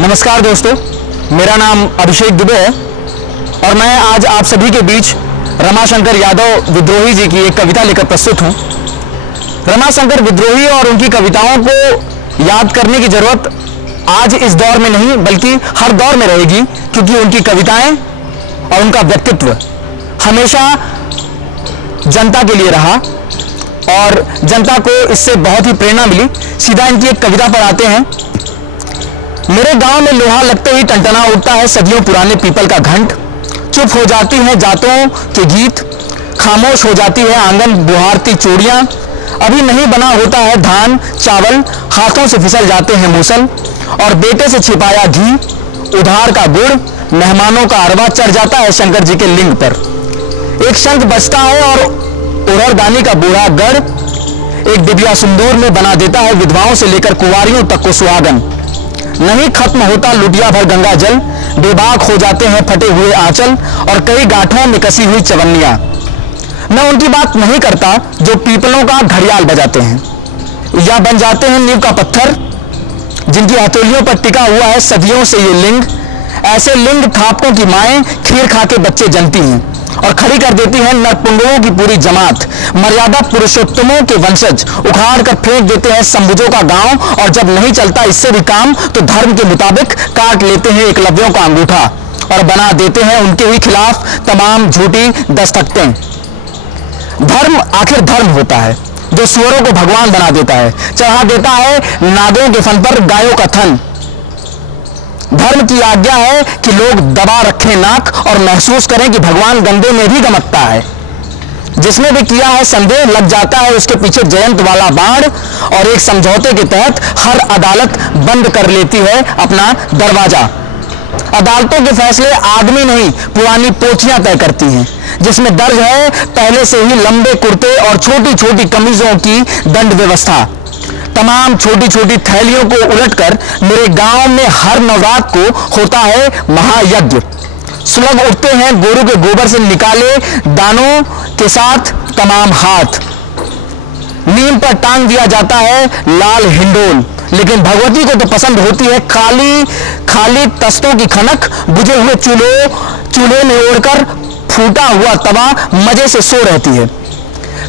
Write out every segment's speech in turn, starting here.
नमस्कार दोस्तों, मेरा नाम अभिषेक दुबे है और मैं आज आप सभी के बीच रमाशंकर यादव विद्रोही जी की एक कविता लेकर प्रस्तुत हूँ। रमाशंकर विद्रोही और उनकी कविताओं को याद करने की जरूरत आज इस दौर में नहीं बल्कि हर दौर में रहेगी, क्योंकि उनकी कविताएं और उनका व्यक्तित्व हमेशा जनता के लिए रहा और जनता को इससे बहुत ही प्रेरणा मिली। सीधा इनकी एक कविता पर आते हैं। मेरे गांव में लोहा लगते ही टनटना उठता है सदियों पुराने पीपल का घंट। चुप हो जाती हैं जातों के गीत, खामोश हो जाती है आंगन बुहारती चूड़ियां। अभी नहीं बना होता है धान चावल, हाथों से फिसल जाते हैं मूसल और बेटे से छिपाया घी, उधार का गुड़, मेहमानों का अरवा चढ़ जाता है शंकर जी के लिंग पर। एक शंख बजता है और उड़रदानी का बूढ़ा गढ़ एक डिबिया सिंदूर में बना देता है विधवाओं से लेकर कुंवारियों तक को सुहागन। नहीं खत्म होता लुटिया भर गंगा जल, बेबाक हो जाते हैं फटे हुए आंचल और कई गांठों में कसी हुई चवन्नियां। मैं उनकी बात नहीं करता जो पीपलों का घड़ियाल बजाते हैं या बन जाते हैं नींव का पत्थर जिनकी हथेलियों पर टिका हुआ है सदियों से ये लिंग। ऐसे लिंग थापकों की माएं खीर खा के बच्चे जनती हैं और खड़ी कर देती हैं नरपुंगों की पूरी जमात। मर्यादा पुरुषोत्तमों के वंशज उखाड़ कर फेंक देते हैं संभुजों का गांव और जब नहीं चलता इससे भी काम तो धर्म के मुताबिक काट लेते हैं एकलव्यों का अंगूठा और बना देते हैं उनके ही खिलाफ तमाम झूठी दस्तखतें। धर्म आखिर धर्म होता है जो सुअरों को भगवान बना देता है, चढ़ा देता है नागों के फन पर गायों का थन। धर्म की आज्ञा है कि लोग दबा रखें नाक और महसूस करें कि भगवान गंदे में भी गमकता है। जिसने भी किया है संदेह लग जाता है उसके पीछे जयंत वाला बाण और एक समझौते के तहत हर अदालत बंद कर लेती है अपना दरवाजा। अदालतों के फैसले आदमी नहीं पुरानी पोथियां तय करती हैं, जिसमें दर्ज है पहले से ही लंबे कुर्ते और छोटी छोटी कमीजों की दंड व्यवस्था। तमाम छोटी छोटी थैलियों को उलटकर मेरे गांव में हर नवरात को होता है महायज्ञ। सुलग उठते हैं गोरू के गोबर से निकाले दानों के साथ तमाम हाथ। नीम पर टांग दिया जाता है लाल हिंडोल, लेकिन भगवती को तो पसंद होती है खाली खाली तस्तों की खनक। बुझे हुए चूल्हे में ओढ़कर फूटा हुआ तवा मजे से सो रहती है।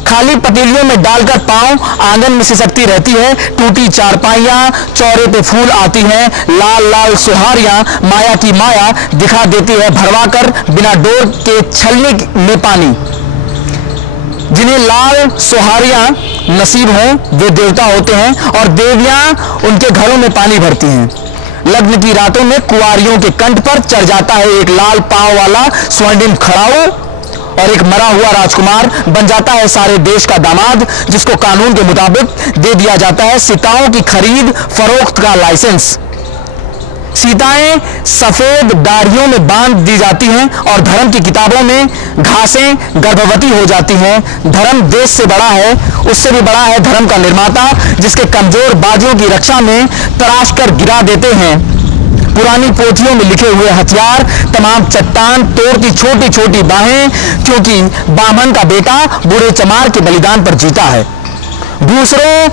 खाली पतीलियों में डालकर पांव आंगन में सिसकती रहती है। टूटी चारपाइयां चौरे पे फूल आती हैं। लाल लाल सुहारियां माया की माया दिखा देती है भरवा कर बिना डोर के छलनी में पानी। जिन्हें लाल सुहारियां नसीब हों वे देवता होते हैं और देवियां उनके घरों में पानी भरती हैं। लग्न की रातों में कुंवारियों के कंठ पर चढ़ जाता है एक लाल पांव वाला स्वर्णिम खड़ाऊ और एक मरा हुआ राजकुमार बन जाता है सारे देश का दामाद, जिसको कानून के मुताबिक दे दिया जाता है सीताओं की खरीद फरोख्त का लाइसेंस। सीताएं सफेद दाढ़ियों में बांध दी जाती हैं और धर्म की किताबों में घासें गर्भवती हो जाती हैं। धर्म देश से बड़ा है, उससे भी बड़ा है धर्म का निर्माता, जिसके कमजोर बाजुओं की रक्षा में तराश कर गिरा देते हैं पुरानी पोथियों में लिखे हुए हथियार। तमाम चट्टान तोड़ती छोटी छोटी बाहें, क्योंकि बामन का बेटा बूढ़े चमार के बलिदान पर जीता है। दूसरों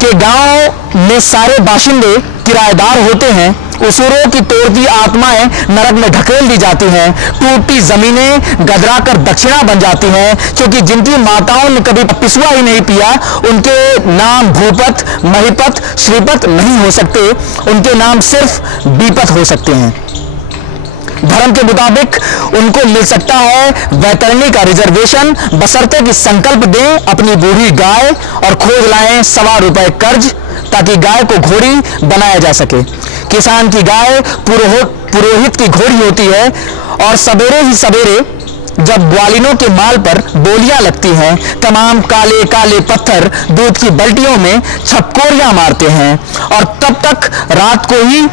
के गांव में सारे बाशिंदे किराएदार होते हैं। उसुरों की तोड़ती आत्माएं नरक में ढकेल दी जाती हैं। टूटती जमीनें गदरा कर दक्षिणा बन जाती हैं, क्योंकि जिनकी माताओं ने कभी पिसुआ ही नहीं पिया उनके नाम भूपत महिपत श्रीपत नहीं हो सकते, उनके नाम सिर्फ बीपत हो सकते हैं। धर्म के मुताबिक उनको मिल सकता है वैतरणी का रिजर्वेशन, बशर्ते कि संकल्प दें अपनी बूढ़ी गाय और खोज लाएं ₹1.25 कर्ज, ताकि गाय को घोड़ी बनाया जा सके। किसान की गाय पुरोहित की घोड़ी होती है और सवेरे ही सवेरे जब ग्वालिनों के माल पर बोलियां लगती हैं, तमाम काले काले पत्थर दूध की बल्टियों में छपकोरियां मारते हैं और तब तक रात को ही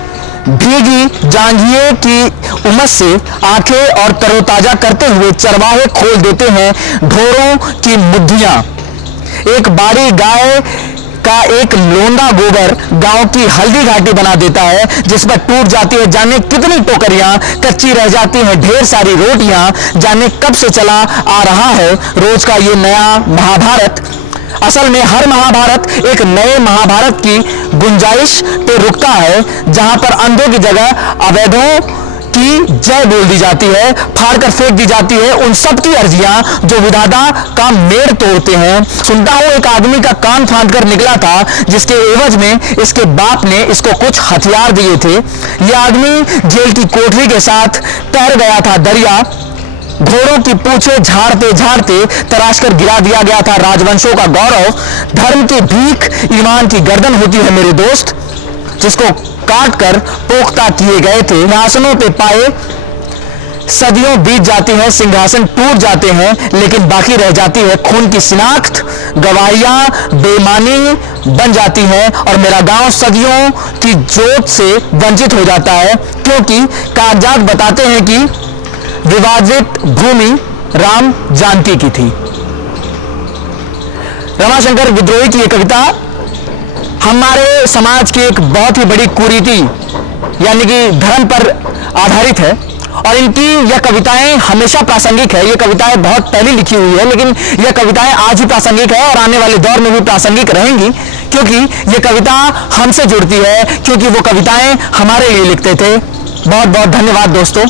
भीगी जांघिए की उमस से आंखें और तरोताजा करते हुए चरवाहे खोल देते हैं ढोरों की मुद्दियां। एक बारी गाय का एक लोंदा गोबर गांव की हल्दी घाटी बना देता है, जिस पर टूट जाती है जाने कितनी टोकरियां, कच्ची रह जाती हैं ढेर सारी रोटियां। जाने कब से चला आ रहा है रोज का ये नया महाभारत। असल में हर महाभारत एक नए महाभारत की गुंजाइश पे रुकता है, जहां पर अंधों की जगह अवैधों की जय बोल दी जाती है, फाड़कर फेंक दी जाती है उन सब की अर्जियां जो विधाता का मेड़ तोड़ते हैं। सुनता हूं एक आदमी का कान फाड़ कर निकला था, जिसके एवज में इसके बाप ने इसको कुछ हथियार दिए थे। यह आदमी जेल की कोठरी के साथ तैर गया था दरिया, घोड़ों की पूछे झाड़ते झाड़ते तराश कर गिरा दिया गया था राजवंशों का गौरव। धर्म की भीख ईमान की गर्दन होती है मेरे दोस्त, जिसको काट कर पोख्ता किए गए थे। सिंहासनों पे पाए सदियों बीत जाती हैं, सिंहासन टूट जाते हैं, लेकिन बाकी रह जाती है खून की शिनाख्त, गवाहियां बेमानी बन जाती हैं और मेरा गांव सदियों की जोत से वंचित हो जाता है, क्योंकि कागजात बताते हैं कि विवादित भूमि राम जानकी की थी। रमाशंकर विद्रोही की यह कविता हमारे समाज की एक बहुत ही बड़ी कुरीति यानी कि धर्म पर आधारित है, और इनकी यह कविताएं हमेशा प्रासंगिक है। ये कविताएं बहुत पहले लिखी हुई है, लेकिन यह कविताएं आज भी प्रासंगिक है और आने वाले दौर में भी प्रासंगिक रहेंगी, क्योंकि यह कविता हमसे जुड़ती है, क्योंकि वो कविताएं हमारे लिए लिखते थे। बहुत बहुत धन्यवाद दोस्तों।